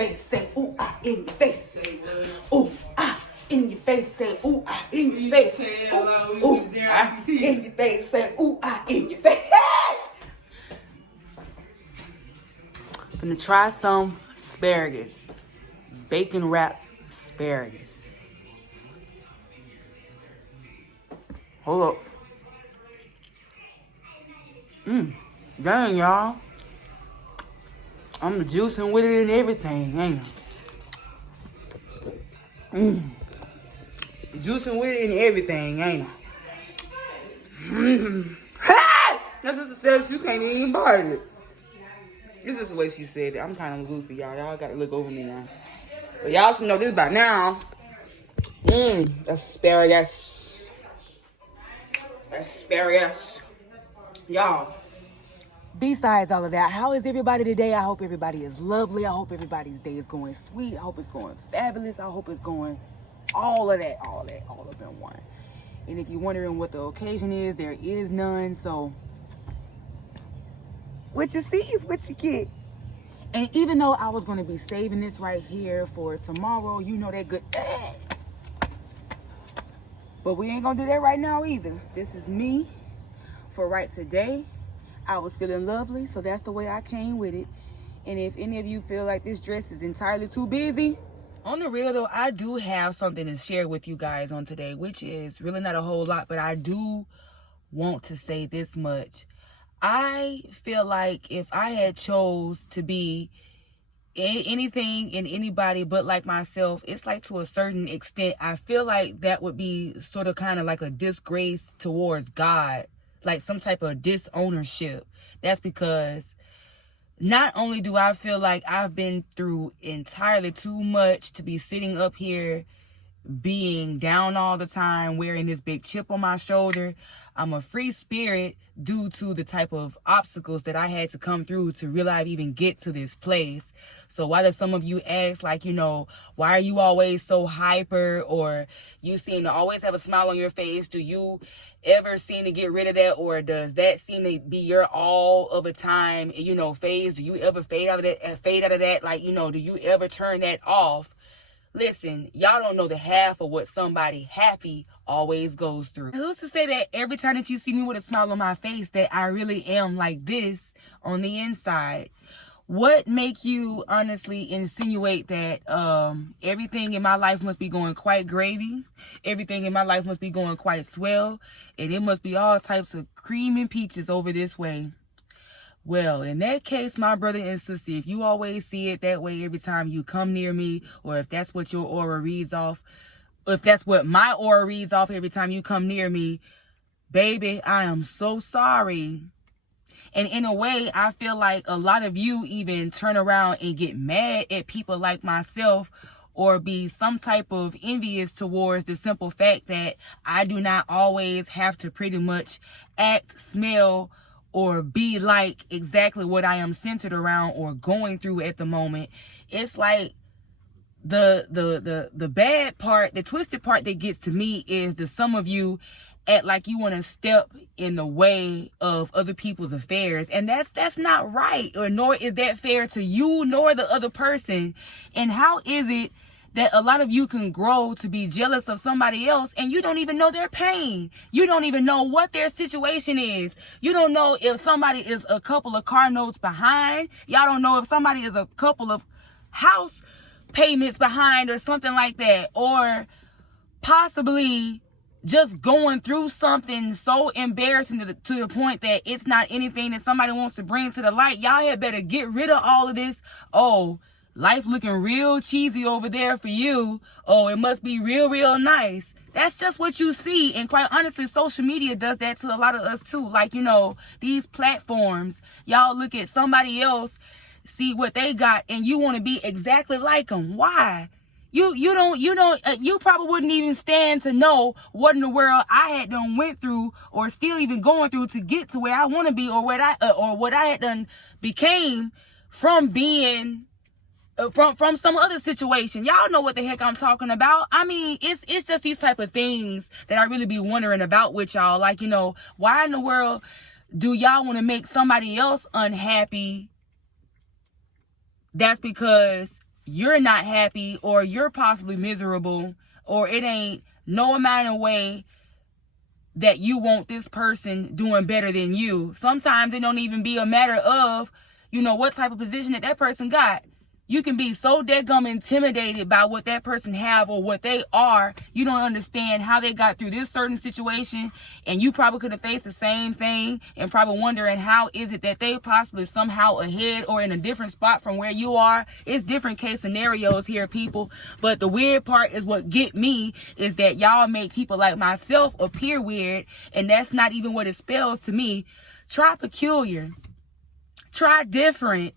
face, say ooh ah in your face. Ooh ah in your face, say ooh ah in your face. Ooh ah in your face, say ooh ah in your face. I'm gonna try some asparagus, bacon wrapped asparagus. Hold up. Dang, y'all. I'm juicing with it and everything, ain't I? Juicing with it and everything, ain't I? That's just a step you can't even bite it. This is the way she said it. I'm kind of goofy, y'all. Y'all gotta look over me now. But y'all should know this by now. Asparagus. Asparagus. Y'all. Besides all of that, how is everybody today? I hope everybody is lovely. I hope everybody's day is going sweet. I hope it's going fabulous. I hope it's going all of them one. And if you're wondering what the occasion is, there is none. So what you see is what you get. And even though I was going to be saving this right here for tomorrow, you know that good. But we ain't going to do that right now either. This is me for right today. I was feeling lovely, so that's the way I came with it. And if any of you feel like this dress is entirely too busy, on the real though, I do have something to share with you guys on today, which is really not a whole lot, but I do want to say this much. I feel like if I had chose to be anything and anybody but like myself, it's like to a certain extent, I feel like that would be sort of kind of like a disgrace towards God, like some type of disownership. That's because not only do I feel like I've been through entirely too much to be sitting up here being down all the time, wearing this big chip on my shoulder. I'm a free spirit due to the type of obstacles that I had to come through to really even get to this place. So why do some of you ask, like, you know, why are you always so hyper, or you seem to always have a smile on your face? Do you ever seem to get rid of that, or does that seem to be your all of a time, you know, phase? Do you ever fade out of that? Like, you know, do you ever turn that off? Listen, y'all don't know the half of what somebody happy always goes through. Who's to say that every time that you see me with a smile on my face that I really am like this on the inside? What make you honestly insinuate that everything in my life must be going quite gravy? Everything in my life must be going quite swell, and it must be all types of cream and peaches over this way? Well, in that case, my brother and sister, if you always see it that way every time you come near me, or if that's what your aura reads off, if that's what my aura reads off every time you come near me, baby, I am so sorry. And in a way, I feel like a lot of you even turn around and get mad at people like myself, or be some type of envious towards the simple fact that I do not always have to pretty much act, smell, or be like exactly what I am centered around or going through at the moment. It's like the bad part, the twisted part that gets to me is that some of you act like you want to step in the way of other people's affairs, and that's not right, or nor is that fair to you nor the other person. And how is it that a lot of you can grow to be jealous of somebody else and you don't even know their pain? You don't even know what their situation is. You don't know if somebody is a couple of car notes behind. Y'all don't know if somebody is a couple of house payments behind or something like that, or possibly just going through something so embarrassing to the point that it's not anything that somebody wants to bring to the light. Y'all had better get rid of all of this. Oh, life looking real cheesy over there for you. Oh, it must be real nice. That's just what you see. And quite honestly, social media does that to a lot of us too. Like, you know, these platforms, y'all look at somebody else, see what they got, and you want to be exactly like them. Why? You probably wouldn't even stand to know what in the world I had done went through, or still even going through, to get to where I want to be, or what I had done became from being from some other situation. Y'all know what the heck I'm talking about. I mean, it's just these type of things that I really be wondering about with y'all. Like, you know, why in the world do y'all want to make somebody else unhappy? That's because you're not happy, or you're possibly miserable, or it ain't no amount of way that you want this person doing better than you. Sometimes it don't even be a matter of, what type of position that person got. You can be so deadgum intimidated by what that person have or what they are. You don't understand how they got through this certain situation, and you probably could have faced the same thing and probably wondering how is it that they possibly somehow ahead or in a different spot from where you are. It's different case scenarios here, people. But the weird part is what get me is that y'all make people like myself appear weird, and that's not even what it spells to me. Try peculiar. Try different.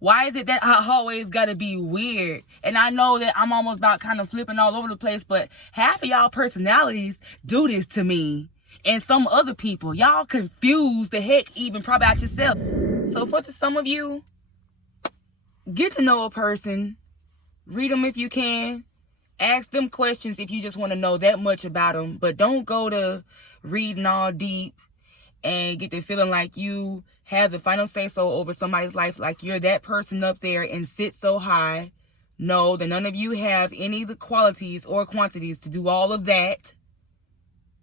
Why is it that I always gotta be weird? And I know that I'm almost about kind of flipping all over the place, but half of y'all personalities do this to me. And some other people, y'all confuse the heck even probably out yourself. So for some of you, get to know a person, read them if you can, ask them questions if you just want to know that much about them, but don't go to reading all deep and get the feeling like you have the final say so over somebody's life, like you're that person up there and sit so high. No, that none of you have any of the qualities or quantities to do all of that.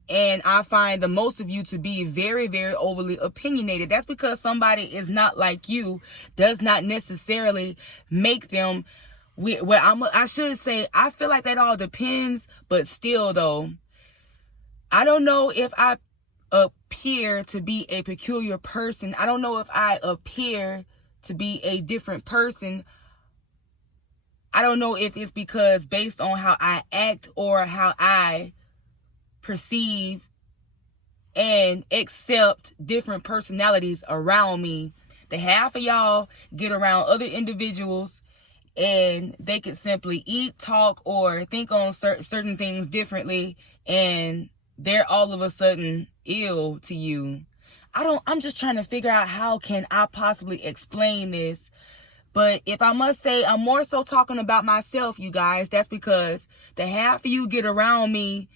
And I find the most of you to be very, very overly opinionated. That's because somebody is not like you does not necessarily make them. I should say, I feel like that all depends, but still though, I don't know if I appear to be a peculiar person. I don't know if I appear to be a different person. I don't know if it's because based on how I act or how I perceive and accept different personalities around me. The half of y'all get around other individuals and they could simply eat, talk, or think on certain things differently, and they're all of a sudden ill to you. I'm just trying to figure out how can I possibly explain this. But if I must say, I'm more so talking about myself, you guys. That's because the half of you get around me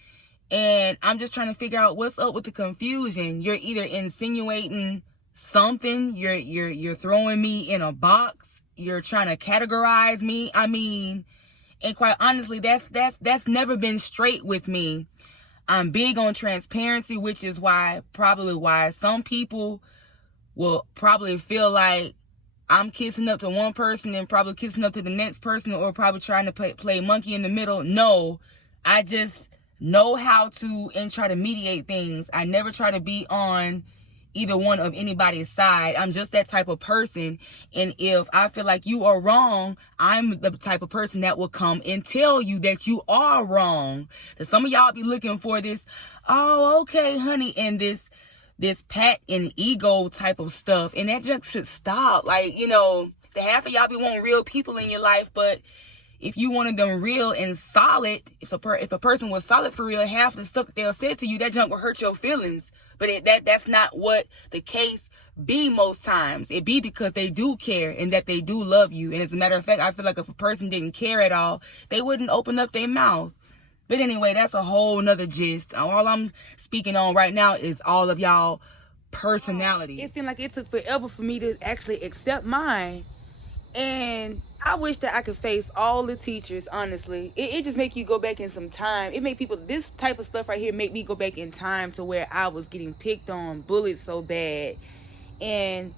and I'm just trying to figure out what's up with the confusion. You're either insinuating something, you're throwing me in a box, you're trying to categorize me. I mean, and quite honestly, that's never been straight with me. I'm big on transparency, which is probably why some people will probably feel like I'm kissing up to one person and probably kissing up to the next person, or probably trying to play monkey in the middle. No, I just know how to and try to mediate things. I never try to be on either one of anybody's side. I'm just that type of person. And if I feel like you are wrong, I'm the type of person that will come and tell you that you are wrong. That some of y'all be looking for this, oh, okay, honey, and this pat and ego type of stuff. And that just should stop. Like, the half of y'all be wanting real people in your life, but if you wanted them real and solid, if a person was solid for real, half the stuff that they'll say to you, that junk will hurt your feelings. But that's not what the case be most times. It be because they do care and that they do love you. And as a matter of fact, I feel like if a person didn't care at all, they wouldn't open up their mouth. But anyway, that's a whole nother gist. All I'm speaking on right now is all of y'all personality. It seemed like it took forever for me to actually accept mine. And I wish that I could face all the teachers, honestly. It just make you go back in some time. It make people, this type of stuff right here make me go back in time to where I was getting picked on, bullied so bad. And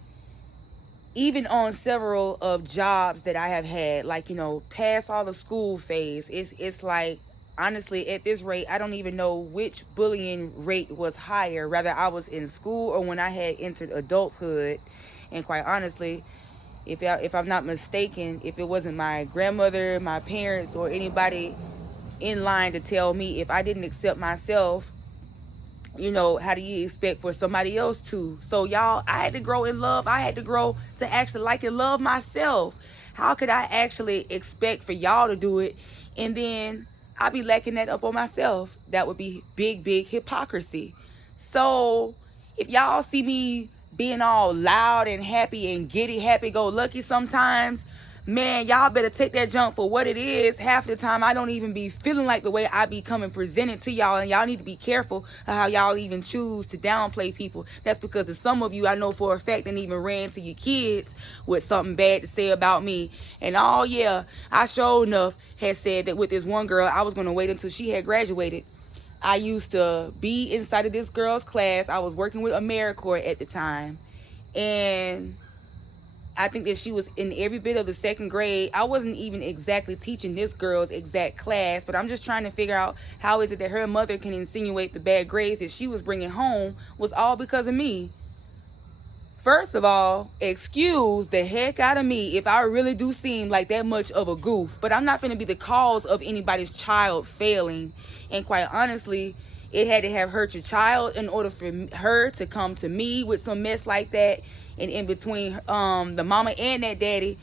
even on several of jobs that I have had, like, past all the school phase, it's like, honestly, at this rate, I don't even know which bullying rate was higher. Rather, I was in school or when I had entered adulthood. And quite honestly, if I'm not mistaken, if it wasn't my grandmother, my parents, or anybody in line to tell me if I didn't accept myself, how do you expect for somebody else to? So y'all, I had to grow in love. I had to grow to actually like and love myself. How could I actually expect for y'all to do it and then I'll be lacking that up on myself? That would be big, big hypocrisy. So if y'all see me being all loud and happy and giddy, happy-go-lucky sometimes, man, y'all better take that jump for what it is. Half the time, I don't even be feeling like the way I be coming presented to y'all. And y'all need to be careful of how y'all even choose to downplay people. That's because of some of you, I know for a fact, and even ran to your kids with something bad to say about me. And oh yeah, I sure enough had said that with this one girl, I was going to wait until she had graduated. I used to be inside of this girl's class. I was working with AmeriCorps at the time. And I think that she was in every bit of the second grade. I wasn't even exactly teaching this girl's exact class, but I'm just trying to figure out how is it that her mother can insinuate the bad grades that she was bringing home was all because of me. First of all, excuse the heck out of me if I really do seem like that much of a goof, but I'm not going to be the cause of anybody's child failing. And quite honestly, it had to have hurt your child in order for her to come to me with some mess like that. And in between the mama and that daddy,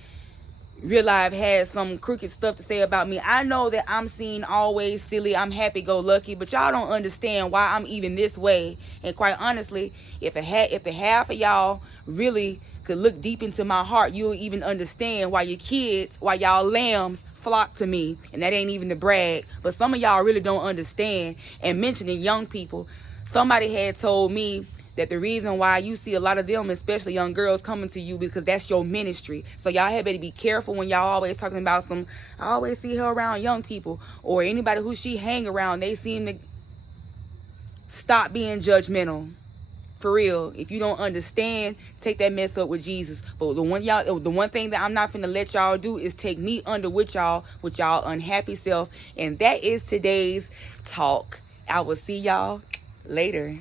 real life had some crooked stuff to say about me. I know that I'm seen always silly, I'm happy-go-lucky, but y'all don't understand why I'm even this way. And quite honestly, if the half of y'all really could look deep into my heart, you'll even understand why your kids, why y'all lambs flock to me. And that ain't even to brag, but some of y'all really don't understand. And mentioning young people, somebody had told me that the reason why you see a lot of them, especially young girls, coming to you because that's your ministry. So y'all had better be careful when y'all always talking about some, I always see her around young people or anybody who she hang around. They seem to stop being judgmental. For real, if you don't understand, take that mess up with Jesus. But the one thing that I'm not finna let y'all do is take me under with y'all unhappy self. And that is today's talk. I will see y'all later.